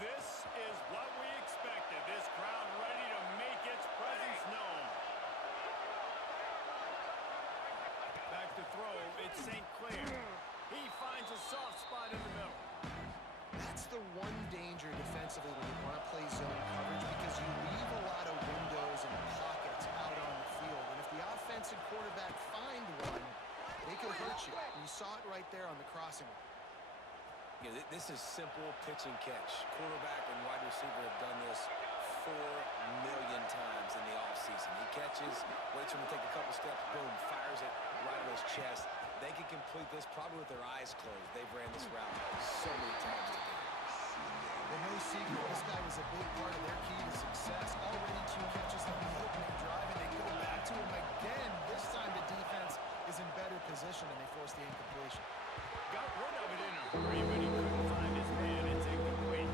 This is what we expected. This crowd ready to make its presence known. Back to throw, it's St. Clair. He finds a soft spot in the middle. That's the one danger defensively when you want to play zone coverage because you leave a lot of windows and pockets out on the field. And if the offensive quarterback find one, they could hurt you. You saw it right there on the crossing. Yeah, this is simple pitch and catch. Quarterback and wide receiver have done this 4 million times in the offseason. He catches, waits for him to take a couple steps, boom, fires it right on his chest. They can complete this probably with their eyes closed. They've ran this route so many times today. Well, no secret, this guy was a big part of their key to success. Already 2 catches on the opening drive, and they go back to him again. This time the defense is in better position, and they force the incompletion. Got rid of it in a hurry, but he couldn't find his man. It's incomplete.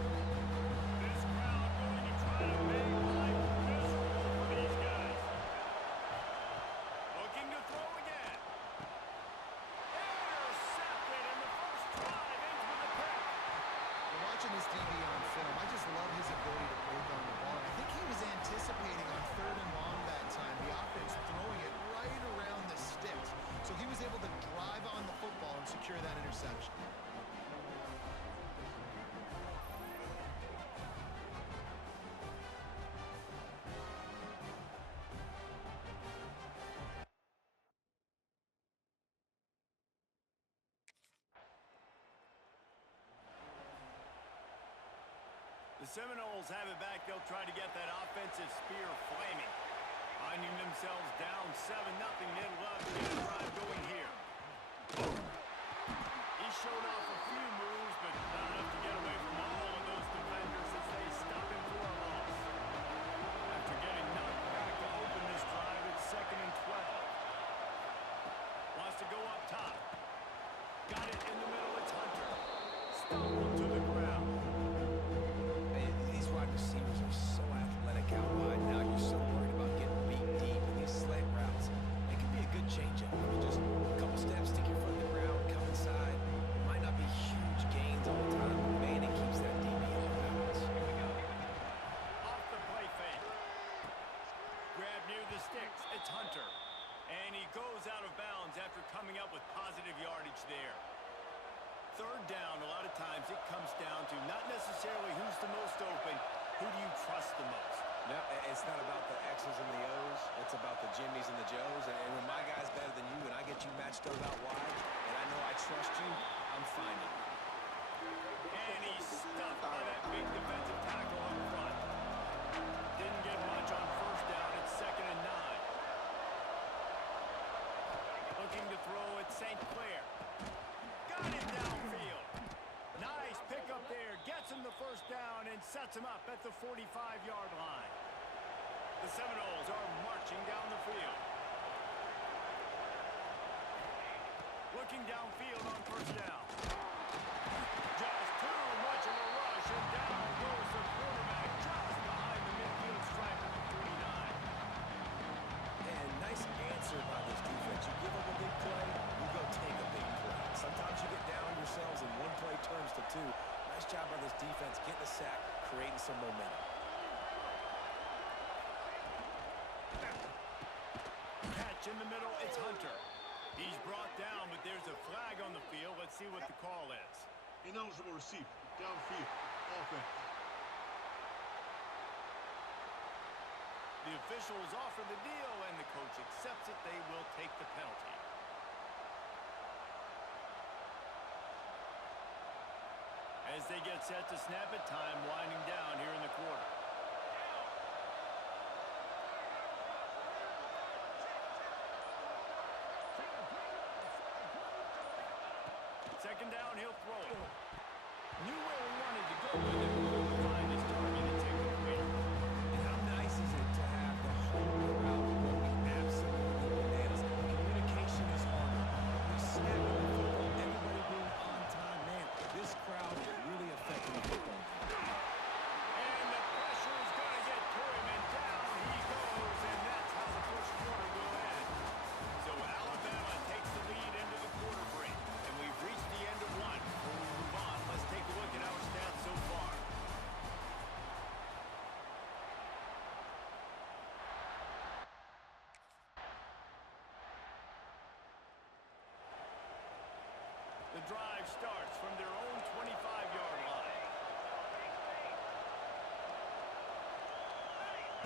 This crowd going to try to make life miserable for these guys. Looking to throw again. Intercepted in the first drive into the pick. Watching this DB on film, I just love his ability to break on the ball. I think he was anticipating on 3rd and long that time, the offense throwing it right around the sticks. So he was able to drive on the football and secure that interception. The Seminoles have it back. They'll try to get that offensive spear flaming. Finding themselves down 7-0. They'd love to get a drive going here. He showed off a few moves, but not enough to get away from all of those defenders as they stop him for a loss. After getting knocked back to open this drive, it's 2nd and 12. Wants to go up top. Got it in the middle. It's Hunter. Stumbled to the ground. These wide receivers are so athletic out wide. Now you're so worried about getting beat deep in these slant routes. It can be a good changeup. I mean, just a couple steps, stick your foot in the ground, come inside. It might not be huge gains all the time, but man, it keeps that DB off balance. Off the play fake. Grab near the sticks. It's Hunter. And he goes out of bounds after coming up with positive yardage there. 3rd down, a lot of times it comes down to not necessarily who's the most open, who do you trust the most? No, it's not about the X's and the O's. It's about the Jimmies and the Joes. And when my guy's better than you and I get you matched up out wide, and I know I trust you, I'm finding you. And he's stuffed by that big defensive tackle up front. Didn't get much on 1st down. It's 2nd and 9. Looking to throw at St. Clair. Got it downfield. Nice pickup there. Gets him the 1st down and sets him up at the 45-yard line. The Seminoles are marching down the field. Looking downfield on 1st down. Just too much of a rush, and down goes the quarterback just behind the midfield stripe at the 49. And nice answer by this defense. You give up a big play, you go take a big play. Sometimes you get down yourselves and one play turns to 2. Nice job by this defense getting a sack, creating some momentum. Catch in the middle, it's Hunter. He's brought down, but there's a flag on the field. Let's see what the call is. Ineligible receiver, downfield, offense. The officials offer the deal, and the coach accepts it. They will take the penalty. As they get set to snap it, time winding down here in the quarter. Second down, he'll throw it. Knew where he wanted to go with it. Couldn't find his target. It's incomplete. And how nice is it to have the whole crowd going absolutely bananas? Communication is harder. We snap the football, everybody being on time. Man, this crowd is really affecting the football. And the pressure is going to get to him, and down he goes, and that's how the first quarter will end. So Alabama takes the lead into the quarter break, and we've reached the end of one before we move on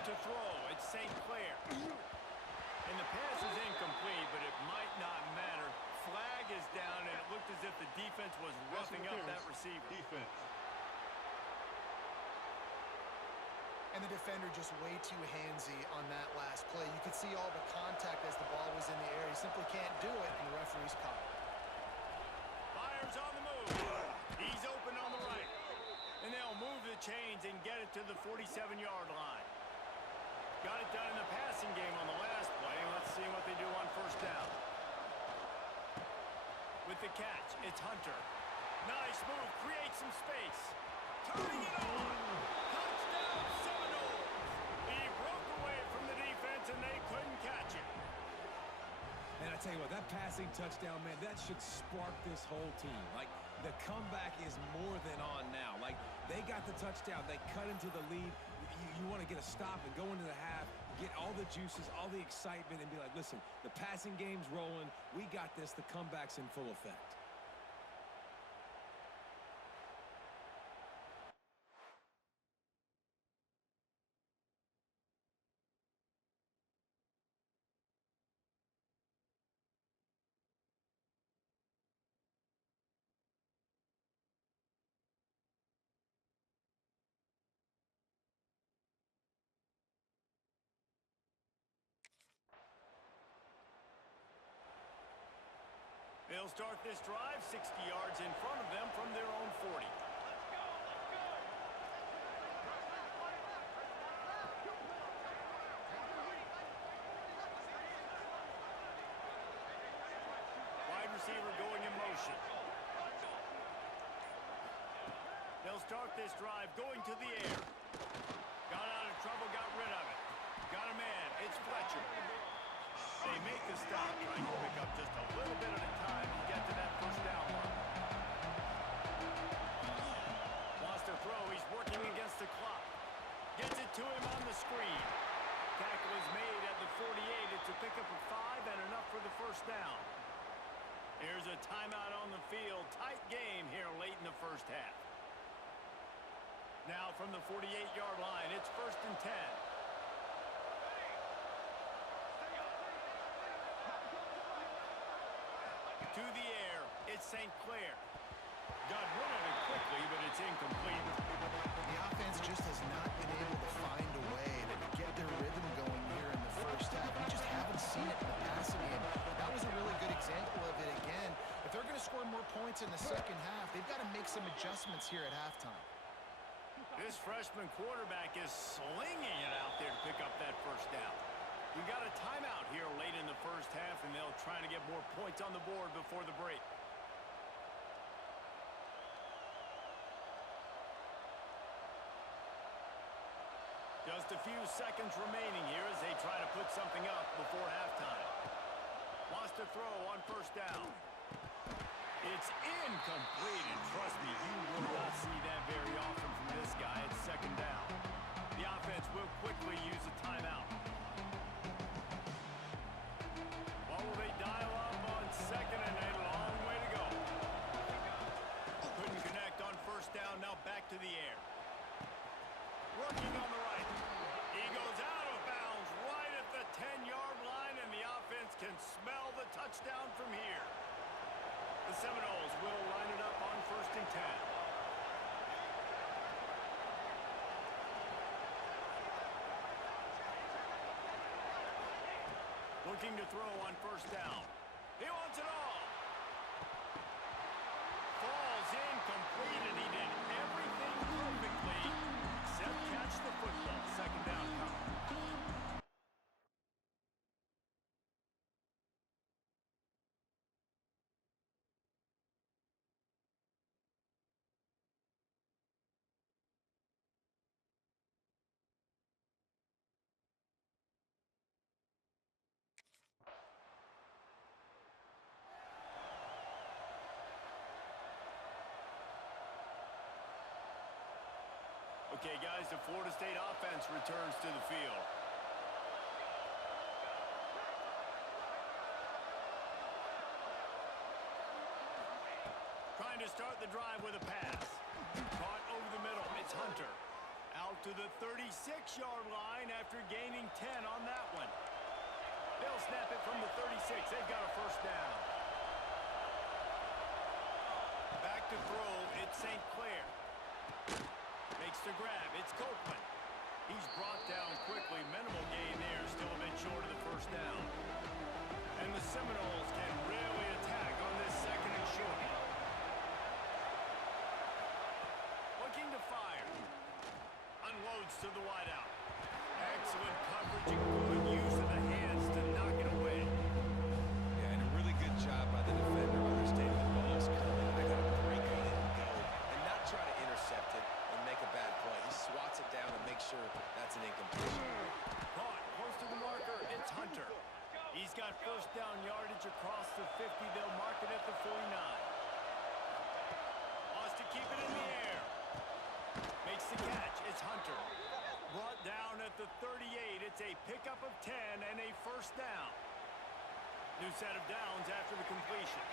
To throw, it's St. Clair. And the pass is incomplete, but it might not matter. Flag is down, and it looked as if the defense was roughing up that receiver. Defense. And the defender just way too handsy on that last play. You could see all the contact as the ball was in the air. He simply can't do it, and the referee's caught it. Fires on the move. He's open on the right. And they'll move the chains and get it to the 47-yard line. Got it done in the passing game on the last play. Let's see what they do on first down. With the catch, it's Hunter. Nice move, creates some space. Turning it on. Touchdown Seminoles. He broke away from the defense and they couldn't catch it. And I tell you what, that passing touchdown, man, that should spark this whole team. Like, the comeback is more than on now. Like, they got the touchdown. They cut into the lead. You want to get a stop and go into the half, get all the juices, all the excitement, and be like, listen, the passing game's rolling. We got this. The comeback's in full effect. They'll start this drive 60 yards in front of them from their own 40. Wide receiver going in motion. They'll start this drive going to the air. Got out of trouble, got rid of it. Got a man, it's Fletcher. They make the stop, trying to pick up just a little bit at a time to get to that first down mark. Wants to throw, he's working against the clock. Gets it to him on the screen. Tackle is made at the 48. It's a pickup of 5 and enough for the first down. Here's a timeout on the field. Tight game here late in the first half. Now from the 48-yard line, it's 1st and 10. To the air, it's St. Clair. Got rid of it quickly, but it's incomplete. The offense just has not been able to find a way to get their rhythm going here in the first half. We just haven't seen it in the passing game. That was a really good example of it again. If they're going to score more points in the second half, they've got to make some adjustments here at halftime. This freshman quarterback is slinging it out there to pick up that first down. We got a timeout here late in the first half, and they'll try to get more points on the board before the break. Just a few seconds remaining here as they try to put something up before halftime. Wants to throw on first down. It's incomplete, and trust me, you will not see that very often from this guy. It's second down. The offense will quickly use a timeout. What will they dial up on second and a long way to go? Couldn't connect on first down, now back to the air. Working on the right. He goes out of bounds right at the 10-yard line, and the offense can smell the touchdown from here. The Seminoles will line it up on 1st and 10. Looking to throw on first down. He wants it all. Falls incomplete, and he did everything perfectly except catch the football. Second down coming. Okay, guys, the Florida State offense returns to the field. Trying to start the drive with a pass. Caught over the middle. It's Hunter. Out to to the 36-yard line after gaining 10 on that one. They'll snap it from the 36. They've got a first down. Back to throw, it's St. Clair. Makes the grab, it's Copeland. He's brought down quickly. Minimal gain there, still a bit short of the first down. And the Seminoles can really attack on this second and short. Looking to fire. Unloads to the wideout. Excellent coverage and good use of the hands to knock it away. Yeah, and a really good job by the defender understanding the ball's coming. I got to break on it and go, and not try to intercept it and make a bad play. He swats it down and makes sure that's an incompletion. Caught close to the marker, it's Hunter. He's got first down yardage across the 50. They'll mark it at the 49. Wants to keep it in the air. Makes the catch, it's Hunter. Brought down at the 38. It's a pickup of 10 and a first down. New set of downs after the completion.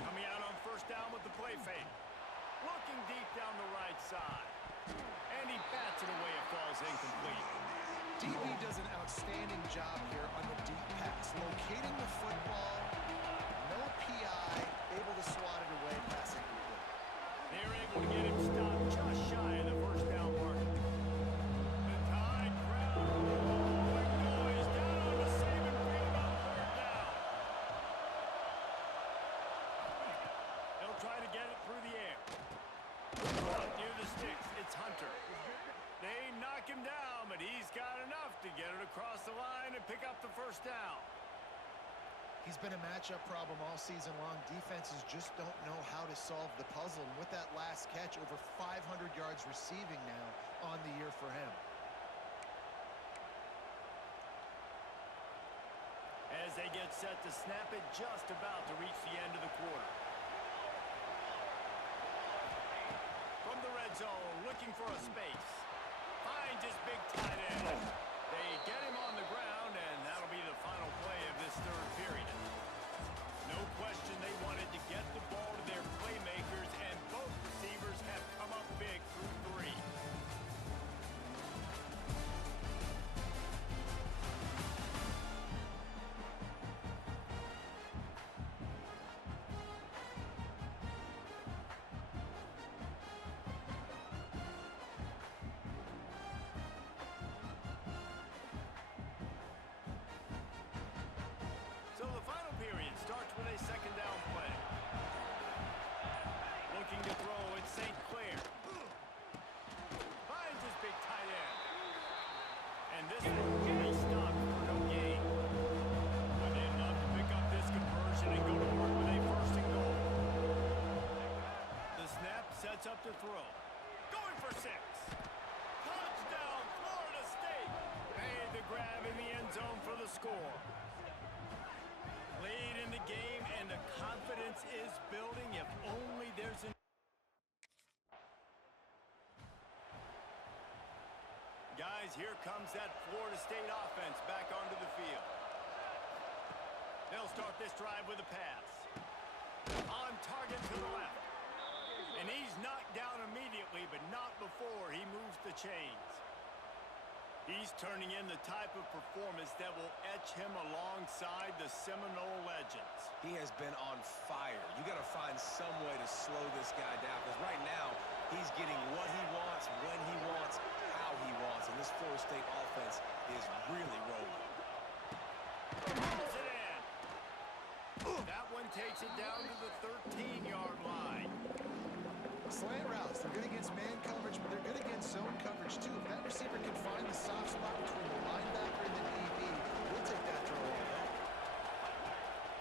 Coming out on first down with the play fake. Looking deep down the right side. And he bats it away. It falls incomplete. DB does an outstanding job here on the deep pass. Locating the football, no PI, able to swat it away, pass incomplete. They're able to get him stopped just shy of the first down mark. The Tide crowd rolling noise down on the Saban field on third down. They'll try to get it through the air. Near the sticks, it's Hunter. They knock him down, but he's got enough to get it across the line and pick up the first down. He's been a matchup problem all season long. Defenses just don't know how to solve the puzzle. And with that last catch, over 500 yards receiving now on the year for him. As they get set to snap it, just about to reach the end of the quarter. From the red zone, looking for a space. Finds his big tight end. They get him on the ground, and that'll be the final play of this third period. No question they wanted to get the ball to their playmakers, and both receivers have come up big through three. So the final period starts with a second down play. Looking to throw, it's St. Clair. Finds his big tight end. And this one will be stopped for no gain. But enough to pick up this conversion and go to work with a first and goal. The snap sets up to throw. Going for 6. Touchdown, Florida State. Made the grab in the end zone for the score. Late in the game, and the confidence is building. If only there's an... Guys, here comes that Florida State offense back onto the field. They'll start this drive with a pass. On target to the left. And he's knocked down immediately, but not before he moves the chains. He's turning in the type of performance that will etch him alongside the Seminole legends. He has been on fire. You got to find some way to slow this guy down, because right now he's getting what he wants, when he wants, how he wants, and this Florida State offense is really rolling. Pulls it in. That one takes it down to the 13-yard line. Slant routes, they're good against man coverage, but they're good against zone coverage too. If that receiver can find the soft spot between the linebacker and the DB, we'll take that throw all day.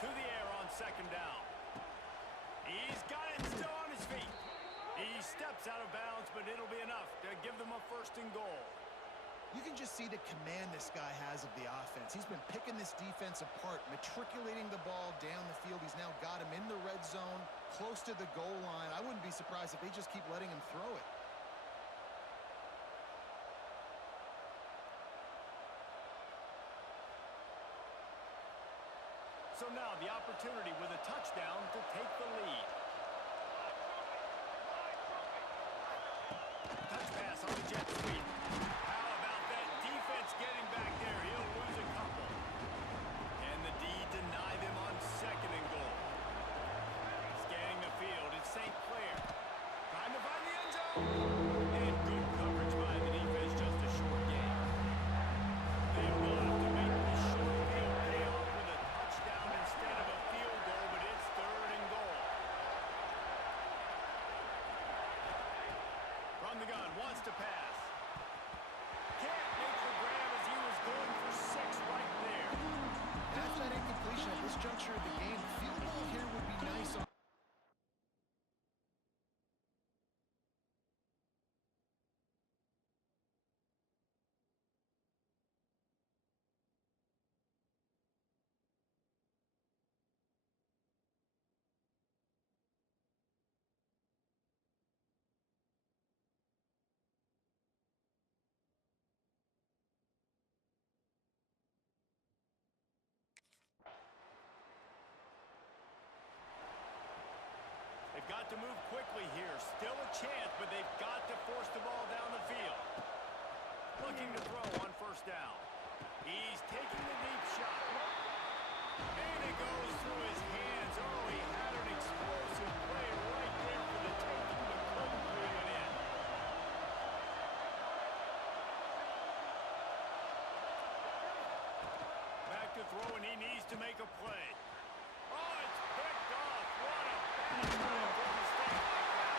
To the air on second down. He's got it still on his feet. He steps out of bounds, but it'll be enough to give them a first and goal. You can just see the command this guy has of the offense. He's been picking this defense apart, matriculating the ball down the field. He's now got him in the red zone, close to the goal line. I wouldn't be surprised if they just keep letting him throw it. So now the opportunity with a touchdown to take the lead. Touch pass on the jet sweep. How about that defense getting back there? He'll lose a couple. And the D deny them on 2nd and goal. Scanning the field, it's St. Clair. Trying to find the end zone. And good coverage by the defense, just a short game. They will have to make this short field pay off with a touchdown instead of a field goal, but it's 3rd and goal. From the gun, wants to pass. Can't make the grab as he was going for 6 right there. After that incompletion at this juncture of the game, field goal here would be nice on. They've got to move quickly here. Still a chance, but they've got to force the ball down the field. Looking to throw on 1st down. He's taking the deep shot. And it goes through his hands. Oh, he had an explosive play right there for the taking, but couldn't reel it in. Back to throw, and he needs to make a play. Oh, it's picked off. What a bad play for a mistake like that.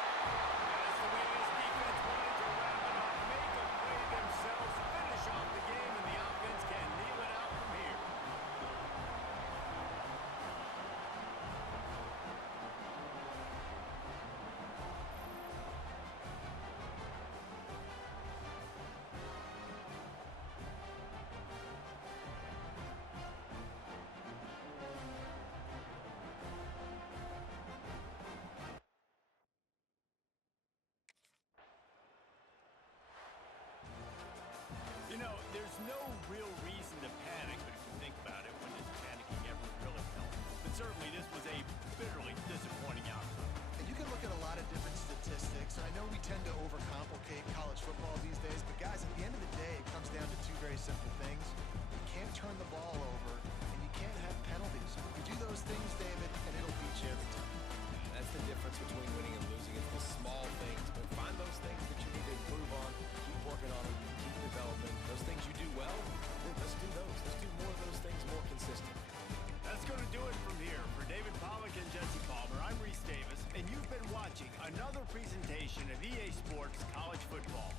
That's the way this defense wanted to wrap it up. Make a play themselves, finish off the game, and the offense can kneel it out from here. You know, there's no real reason to panic, but if you think about it, when does panicking ever really help? But certainly this was a bitterly disappointing outcome. And you can look at a lot of different statistics. I know we tend to overcomplicate college football these days, but guys, at the end of the day, it comes down to 2 very simple things. You can't turn the ball over, and you can't have penalties. You do those things, David, and it'll beat you every time. That's the difference between winning and losing. It's the small things, but find those things that you need to improve on, keep working on them, keep developing. Those things you do well, let's do those. Let's do more of those things more consistently. That's going to do it from here. For David Pollack and Jesse Palmer, I'm Reese Davis, and you've been watching another presentation of EA Sports College Football.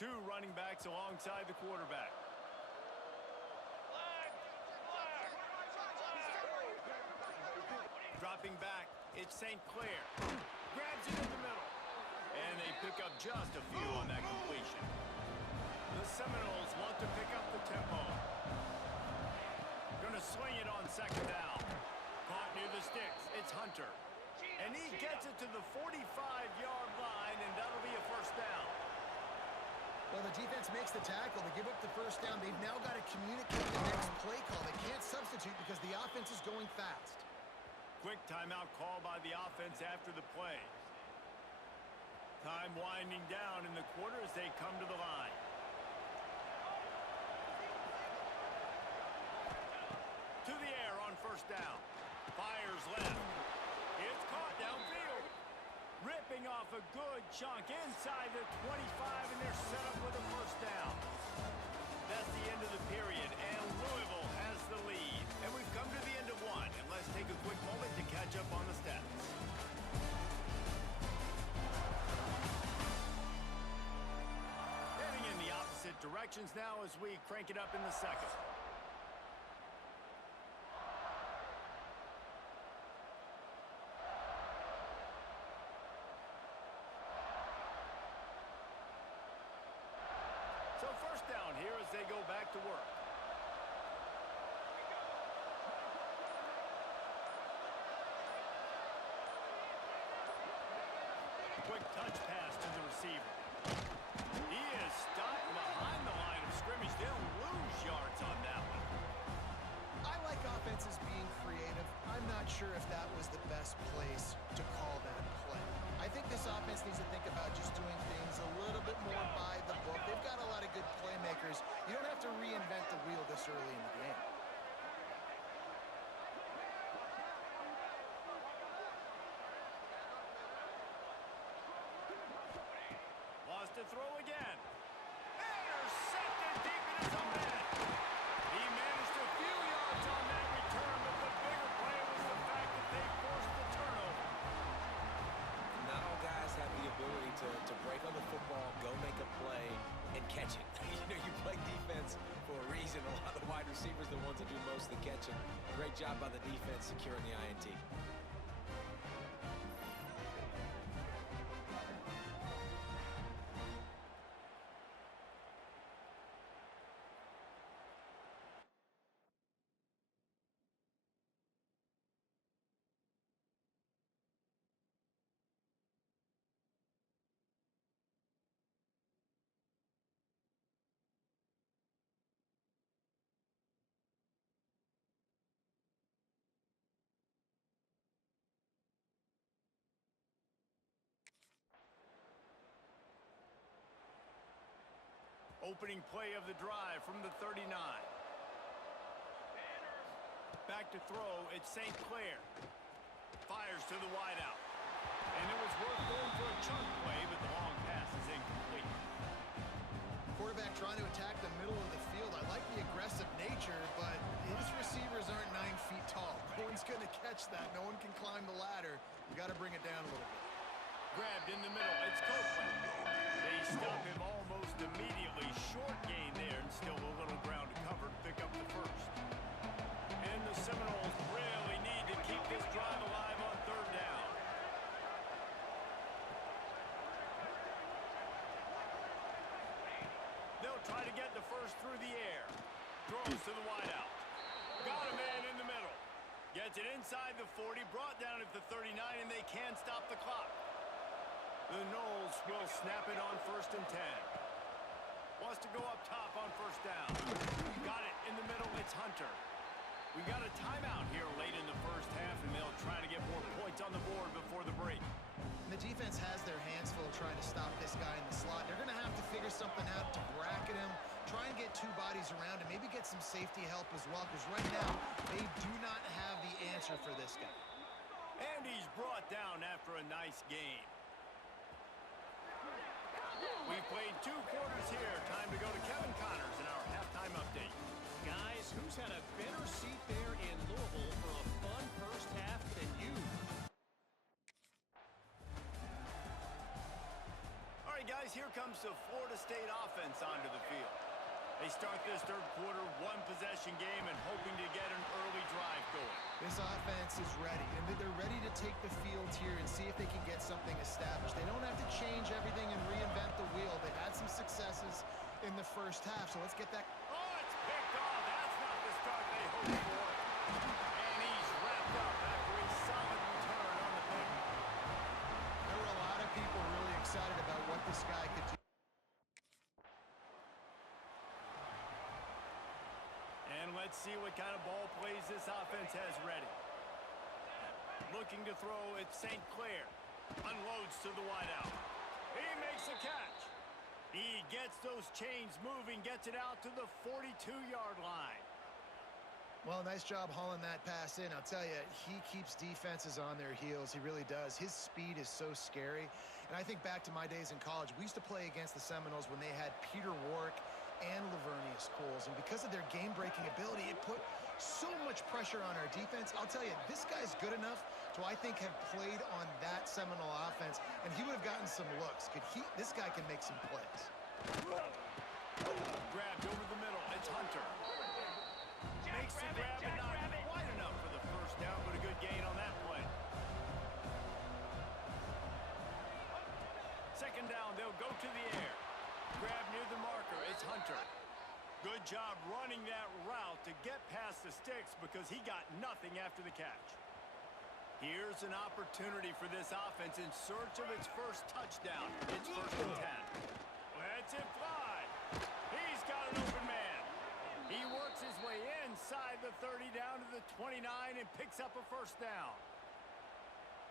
Two running backs alongside the quarterback. Dropping back, it's St. Clair. Grabs it in the middle. And they pick up just a few on that completion. The Seminoles want to pick up the tempo. Gonna swing it on second down. Caught near the sticks, it's Hunter. And he gets it to the 45-yard line, and that'll be a first down. Well, the defense makes the tackle. They give up the first down. They've now got to communicate the next play call. They can't substitute because the offense is going fast. Quick timeout call by the offense after the play. Time winding down in the quarter as they come to the line. To the air on first down. Fires left. It's caught downfield. Ripping off a good chunk inside the 25, and they're set up with a first down. That's the end of the period, and Louisville has the lead. And we've come to the end of one, and let's take a quick moment to catch up on the stats. Heading in the opposite directions now as we crank it up in the second. So first down here as they go back to work. Quick touch pass to the receiver. He is stopped behind the line of scrimmage. They'll lose yards on that one. I like offenses being creative. I'm not sure if that was the best place to call that play. I think this offense needs to think about just doing things a little bit more by the book. They've got a lot of good playmakers. You don't have to reinvent the wheel this early in the game. Lost to throw again. Intercepted deep in his own end. He managed a few yards on that return, but the bigger play was the fact that they forced the turnover. Not all guys have the ability to break on the football, go make a play, and catch it. You play defense for a reason. A lot of the wide receivers are the ones that do most of the catching. Great job by the defense securing the INT. Opening play of the drive from the 39. Back to throw, it's St. Clair. Fires to the wideout. And it was worth going for a chunk play, but the long pass is incomplete. Quarterback trying to attack the middle of the field. I like the aggressive nature, but his receivers aren't 9 feet tall. No one's going to catch that. No one can climb the ladder. You got to bring it down a little bit. Grabbed in the middle, it's Copeland. They stop him almost immediately. Short gain there, and still a little ground to cover to pick up the first. And the Seminoles really need to keep this drive alive on third down. They'll try to get the first through the air. Throws to the wideout. Got a man in the middle. Gets it inside the 40, brought down at the 39, and they can't stop the clock. The Noles will snap it on 1st and 10. Wants to go up top on first down. Got it in the middle, it's Hunter. We got a timeout here late in the first half, and they'll try to get more points on the board before the break. And the defense has their hands full trying to stop this guy in the slot. They're going to have to figure something out to bracket him, try and get 2 bodies around him, maybe get some safety help as well, because right now they do not have the answer for this guy. And he's brought down after a nice game. We've played 2 quarters here. Time to go to Kevin Connors in our halftime update. Guys, who's had a better seat there in Louisville for a fun first half than you? All right, guys, Guys, here comes the Florida State offense onto the field. They start this third quarter one-possession game and hoping to get an early drive going. This offense is ready, and they're ready to take the field here and see if they can get something established. They don't have to change everything and reinvent the wheel. They've had some successes in the first half, so let's get that. Oh, it's picked off. That's not the start they hoped for. And he's wrapped up after a solid return on the pick. There were a lot of people really excited about what this guy could do. And let's see what kind of ball plays this offense has ready. Looking to throw at St. Clair. Unloads to the wideout. He makes a catch. He gets those chains moving, gets it out to the 42-yard line. Well, nice job hauling that pass in. I'll tell you, he keeps defenses on their heels. He really does. His speed is so scary. And I think back to my days in college. We used to play against the Seminoles when they had Peter Warrick and Lavernius Coles, and because of their game-breaking ability, it put so much pressure on our defense. I'll tell you, this guy's good enough to, I think, have played on that Seminole offense, and he would have gotten some looks. This guy can make some plays. Grabbed over the middle. It's Hunter. Makes the grab and not quite enough for the first down, but a good gain on that play. Second down, they'll go to the air. Grab near the marker. It's Hunter. Good job running that route to get past the sticks because he got nothing after the catch. Here's an opportunity for this offense in search of its first touchdown. It's 1st and 10. Lets it fly. He's got an open man. He works his way inside the 30 down to the 29 and picks up a first down.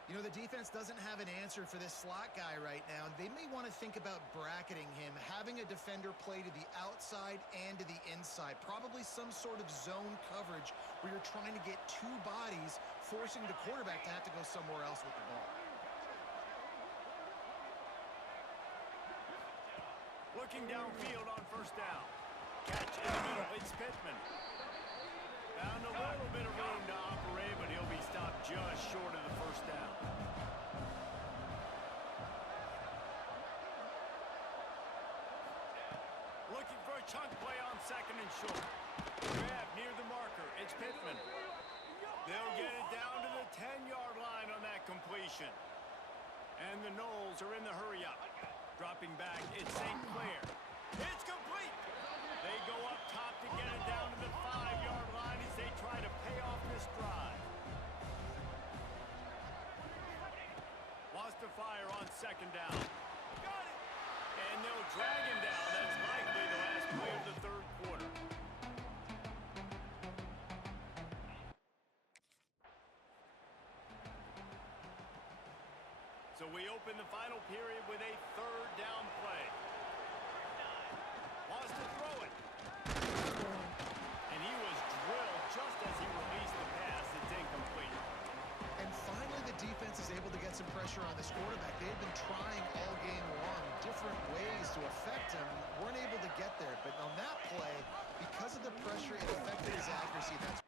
You know, the defense doesn't have an answer for this slot guy right now, and they may want to think about bracketing him, having a defender play to the outside and to the inside, probably some sort of zone coverage where you're trying to get two bodies, forcing the quarterback to have to go somewhere else with the ball. Looking downfield on first down. Catch in the middle. It's Pittman. Found a little bit of room to operate, but he'll be stopped just short of the first down. Looking for a chunk play on second and short. Grab near the marker. It's Pittman. They'll get it down to the 10-yard line on that completion. And the Noles are in the hurry-up. Dropping back, it's St. Clair. It's complete. They go up top to get it down to the 5-yard line as they try to pay off this drive. Wants to fire on second down. Got it. And they'll drag him down. That's likely the last play of the third quarter. So we open the final period with a third down play. Wants to throw it. And he was drilled just as he released the pass. It's incomplete. And finally, the defense is able to get some pressure on this quarterback. They had been trying all game long, different ways to affect him. Weren't able to get there. But on that play, because of the pressure, it affected his accuracy. That's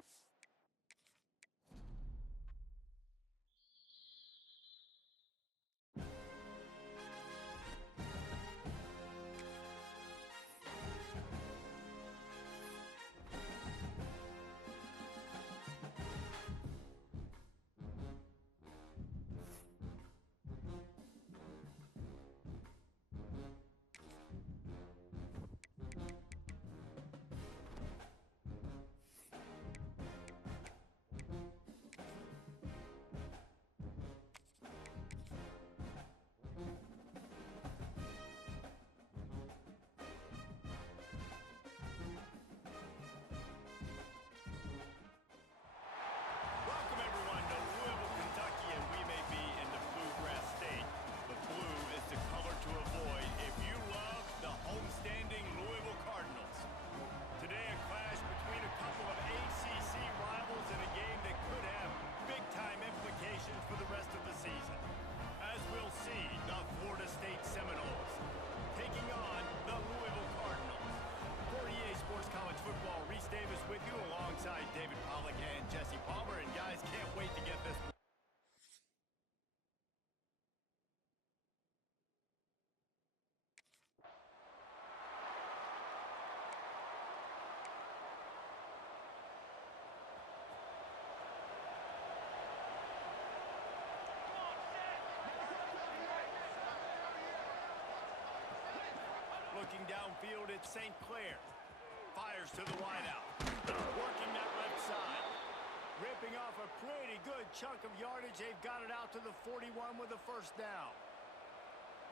downfield, it's St. Clair. Fires to the wideout. Working that left side. Ripping off a pretty good chunk of yardage. They've got it out to the 41 with a first down.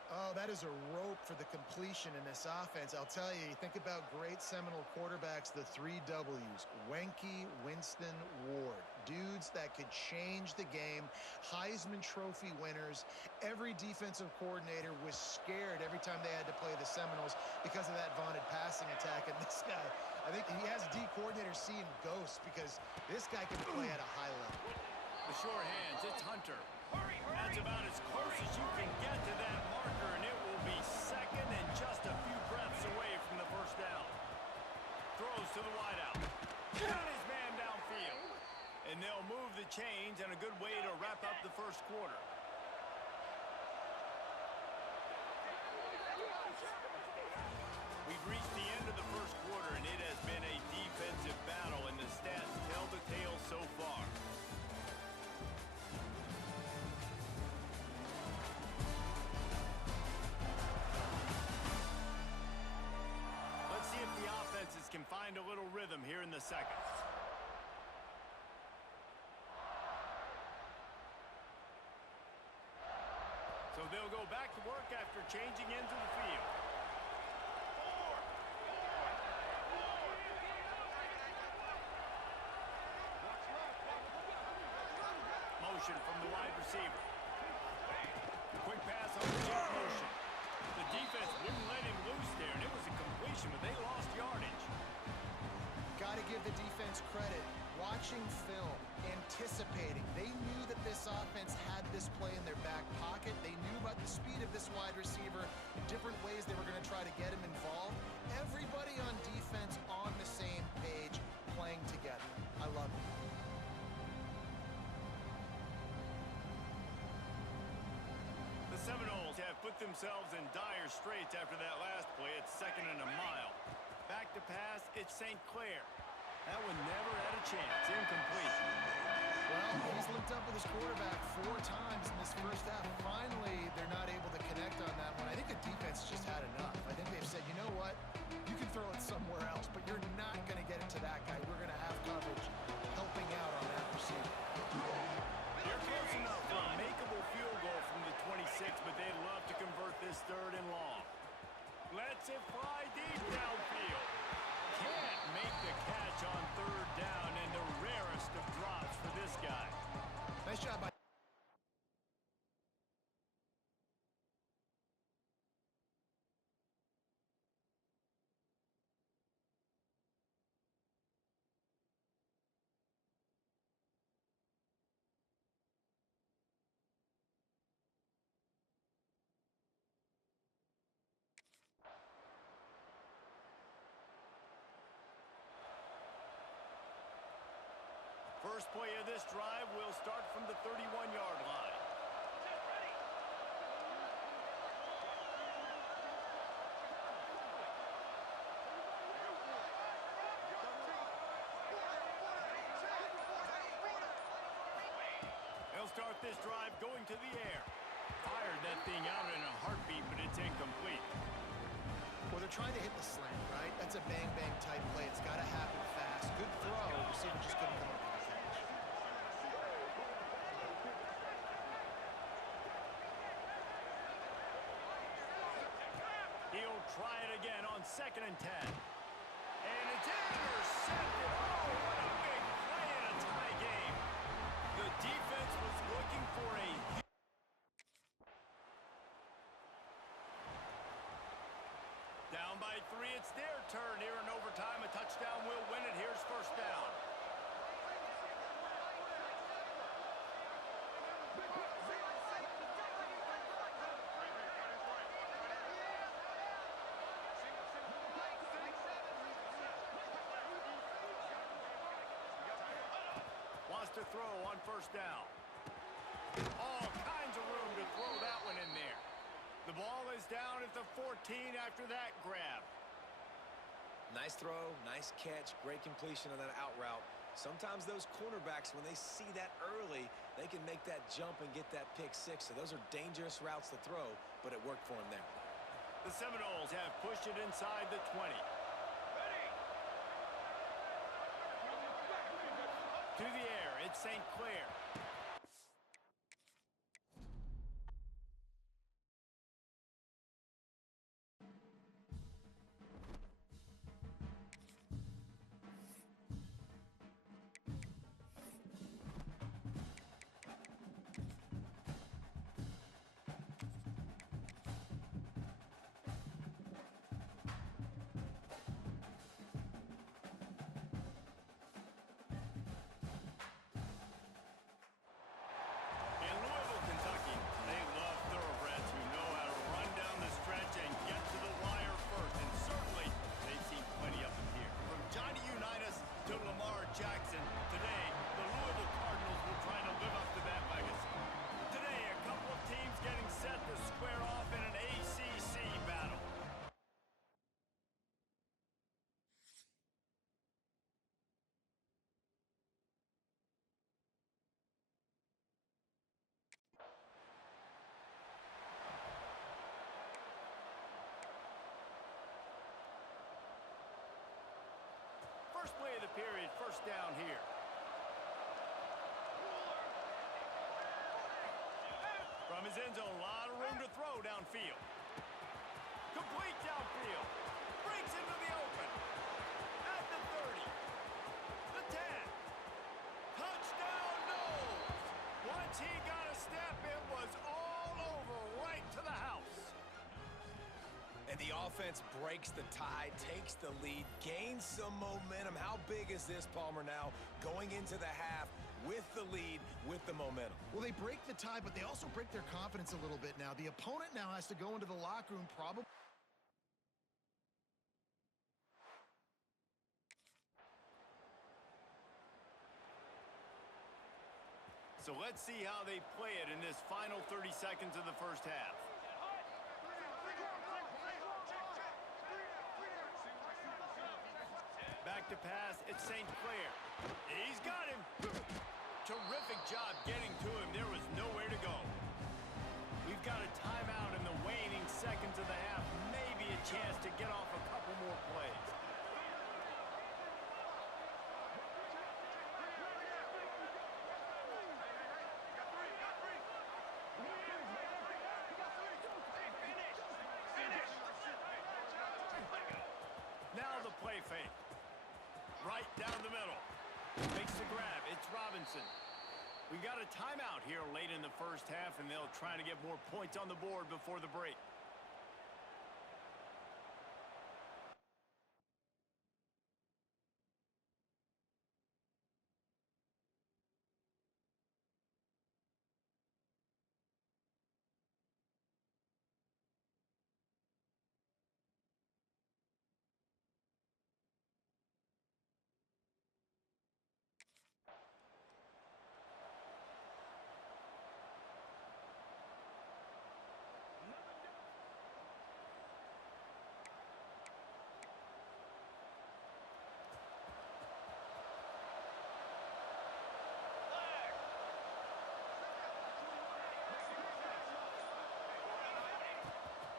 Oh, that is a rope for the completion in this offense. I'll tell you, think about great Seminole quarterbacks, the 3 W's. Wenke, Winston, Ward. Dudes that could change the game. Heisman Trophy winners. Every defensive coordinator was scared every time they had to play the Seminoles because of that vaunted passing attack. And this guy, I think he has D coordinators seeing ghosts because this guy can play at a high level. The sure hands, it's Hunter. That's about as close as you can get to that marker, and it will be second and just a few breaths away from the first down. Throws to the wideout. Got his man downfield. And they'll move the chains, and a good way to wrap up the first quarter. We've reached the end of the first quarter, and it has been a defensive battle, and the stats tell the tale so far. Let's see if the offenses can find a little rhythm here in the second. So they'll go back to work after changing into the field. Motion from the wide receiver. Quick pass on the jet motion. The defense wouldn't let him loose there, and it was a completion, but they lost yardage. Got to give the defense credit. Watching film, anticipating. They knew that this offense had this play in their back pocket. They knew about the speed of this wide receiver, the different ways they were going to try to get him involved. Everybody on defense on the same page, playing together. I love it. The Seminoles have put themselves in dire straits after that last play. It's 2nd and a mile. Back to pass, it's St. Clair. That one never had a chance. Incomplete. Well, he's linked up with his quarterback 4 times in this first half. Finally, they're not able to connect on that one. I think the defense just had enough. I think they've said, you know what? You can throw it somewhere else, but you're not going to get it to that guy. We're going to have coverage helping out on that receiver. They're close enough for a makeable field goal from the 26, but they'd love to convert this 3rd and long. Lets it fly deep downfield. Can't make the catch on 3rd down, and the rarest of drops for this guy. Nice job by... First play of this drive will start from the 31-yard line. They'll start this drive going to the air. Fired that thing out in a heartbeat, but it's incomplete. Well, they're trying to hit the slant, right? That's a bang-bang type play. It's got to happen fast. Good throw. Receiver just couldn't come up with the catch. He'll try it again on 2nd and 10. And it's intercepted. Oh, what a big play in a tie game. The defense was looking for a... Down by 3, it's their turn here in overtime. A touchdown will win it. Here's first down. Wants to throw on first down. All kinds of room to throw that one in there. The ball is down at the 14 after that grab. Nice throw, nice catch, great completion on that out route. Sometimes those cornerbacks, when they see that early, they can make that jump and get that pick 6. So those are dangerous routes to throw, but it worked for him there. The Seminoles have pushed it inside the 20. To the air, it's St. Clair. First play of the period, first down here. From his end zone, a lot of room to throw downfield. Complete downfield. Breaks into the open. At the 30. The 10. Touchdown, Noles. Once he got a step, it was all over right to the house. And the offense breaks the tie, takes the lead, gains some momentum. How big is this, Palmer, now going into the half with the lead, with the momentum? Well, they break the tie, but they also break their confidence a little bit now. The opponent now has to go into the locker room probably. So let's see how they play it in this final 30 seconds of the first half. Back to pass, it's St. Clair. He's got him. Terrific job getting to him. There was nowhere to go. We've got a timeout in the waning seconds of the half. Maybe a chance to get off a couple more plays. Now the play fake. Right down the middle. Makes the grab. It's Robinson. We got a timeout here late in the first half, and they'll try to get more points on the board before the break.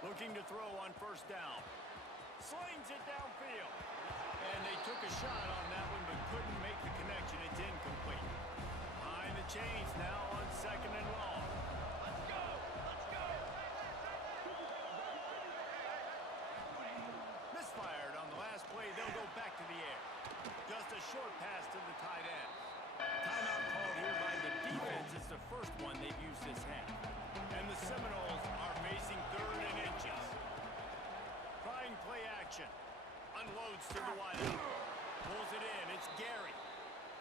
Looking to throw on first down. Slings it downfield. And they took a shot on that one, but couldn't make the connection. It's incomplete. Behind the chains now on second and long. Let's go! Let's go! Misfired on the last play. They'll go back to the air. Just a short pass to the tight end. Timeout called here by the defense. It's the first one they've used this half. And the Seminoles are facing third and inches. Trying play action. Unloads to the wideout. Pulls it in. It's Gary.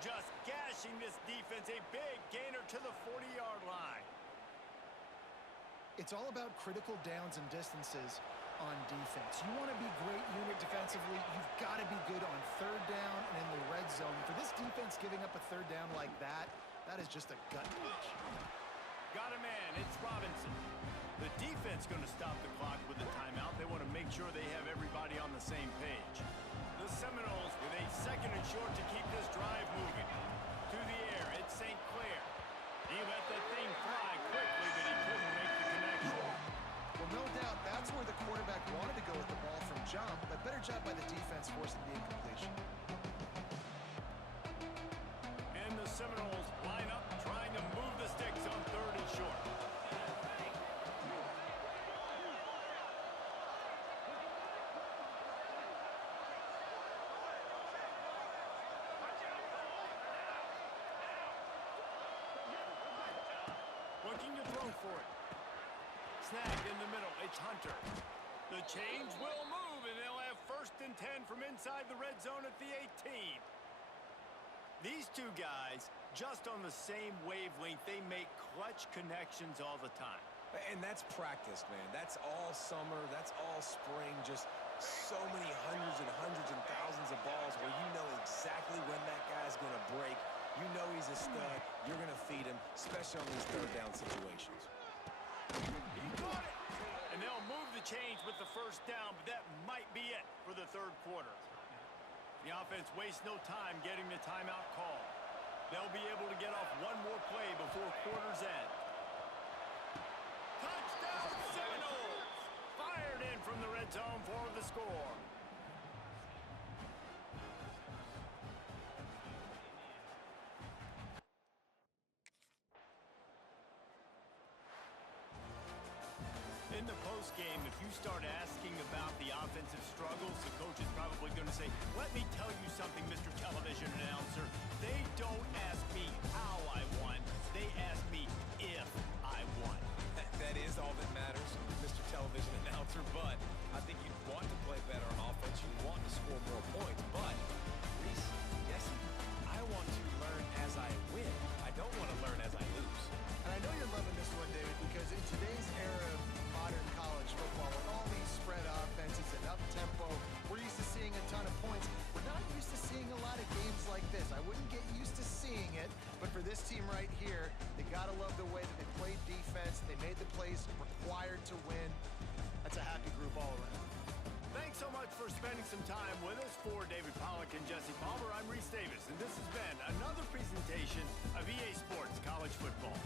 Just gashing this defense. A big gainer to the 40-yard line. It's all about critical downs and distances on defense. You want to be great unit defensively, you've got to be good on third down and in the red zone. For this defense giving up a third down like that, that is just a gut punch. Got a man. It's Robinson. The defense going to stop the clock with a timeout. They want to make sure they have everybody on the same page. The Seminoles with a second and short to keep this drive moving. To the air, it's St. Clair. He let that thing fly quickly, but he couldn't make the connection. Well, no doubt, that's where the quarterback go with the ball from jump, but better job by the defense forcing the incompletion. And the Seminoles line up, trying to move the sticks on 3rd and short. Looking to throw for it. Snagged in the middle. It's Hunter. The change will move, and they'll have 1st and 10 from inside the red zone at the 18. These two guys, just on the same wavelength, they make clutch connections all the time. And that's practice, man. That's all summer. That's all spring. Just so many hundreds and thousands of balls where you know exactly when that guy's going to break. You know he's a stud. You're going to feed him, especially on these 3rd down situations. He caught it! And they'll move the change with the 1st down, but that might be it for the 3rd quarter. The offense wastes no time getting the timeout call. They'll be able to get off one more play before quarter's end. Touchdown Seminoles! Fired in from the red zone for the score. In the postgame, if you start asking about the offensive struggles, the coach is probably going to say, let me tell you something, Mr. Television Announcer. They don't ask me how I won. They ask me if I won. That is all that matters, Mr. Television Announcer, but I think you'd want to play better on offense. You want to score more points, but, Reese, yes, I want to learn as I win. I don't want to learn as I lose. And I know you're loving this one, David, because in today's era of modern college football, with all these spread offenses and up-tempo, we're used to seeing a ton of points. We're not used to seeing a lot of games like this. I wouldn't get used to seeing it, but for this team right here, they got to love the way that they played defense. They made the plays required to win. That's a happy group all around. Thanks so much for spending some time with us. For David Pollack and Jesse Palmer, I'm Reese Davis, and this has been another presentation of EA Sports College Football.